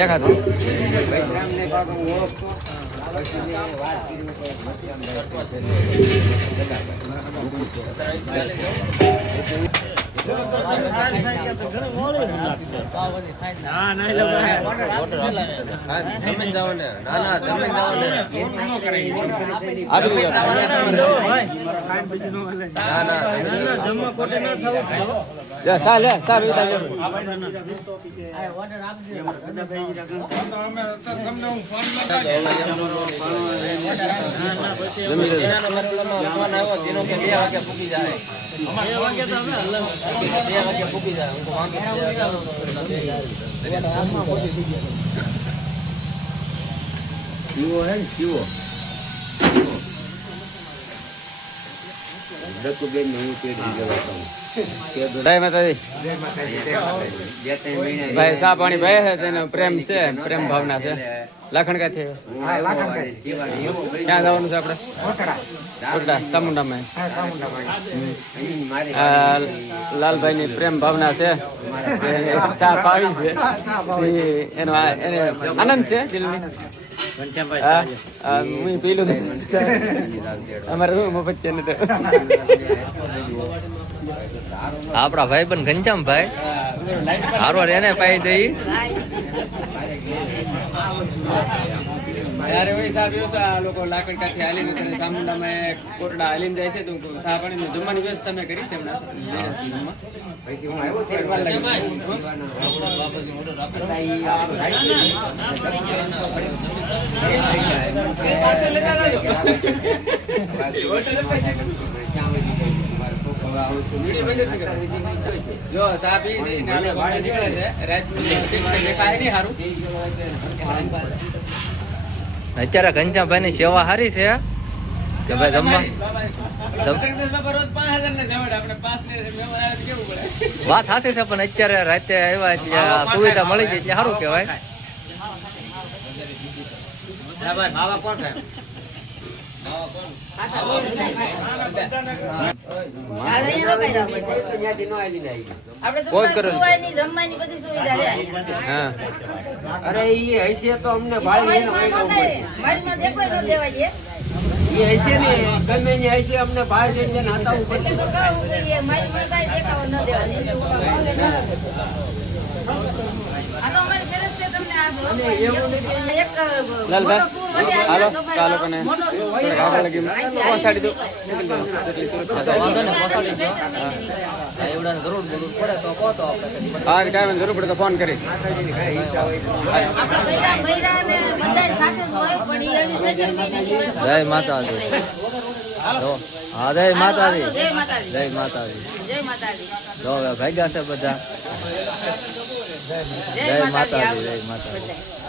દેખાતું. વૈશ્રામને પાછો જમીન ફોન આવ્યો તેનો કે બે વાગે પૂકી જાય શિવો હે ને શિવો દત્તુબેન ને હું. તે જય માતાજી. ભાઈ સા પાણી ભાઈ છે? તેનો પ્રેમ છે પ્રેમ ભાવના છે. લાખણ એવો બની ક્યાં જવાનું છે આપણે? કોટડા ચામુંડામાં. અહીં મારી પ્રેમ ભાવના છે. ચા પાવી છે. એનો એને આનંદ છે દિલની? હા, હું પીલું અમારે શું મફત છે ને તો. આપણા ભાઈ પણ ઘનશ્યામ ભાઈ હારો એને પાઈ દઈ ત્યારે વળી સા પીવો છો, આ લોકો લાકડ કાંથી હાલીને કરે ચામુંડામાં કોટડા હાલીને જાય છે તો સા પાણીની જમવાની વ્યવસ્થા મેં કરી છે. જો સા પી નીકળે છે. દેખાય નહીં સારું અત્યારે ઘનશ્યામભાઈ ની સેવા સારી છે. કે ભાઈ જમવા વાત સાચી છે પણ અત્યારે રાતે આવ્યા એટલે સુવિધા મળી ગઈ એટલે સારું કહેવાય. અરે ઈ હશે તો અમને ઈ તો ભાળી મારીમાં ન થાય. મારીમાં દેખાય ન દેવાય છે. ઈ હશે ને ગમે ને હશે અમને ભાઈ જોઈને નાતાવું એટલે હાલો ચાલો લોકોને આગળ લગી પહોંચાડી દો. હા કાંઈ જરૂર પડે તો ફોન કરી. જય માતાજી. હા જય માતાજી. જય માતાજી. જો ભાગ્યા છે બધા. જય માતાજી. જય માતાજી.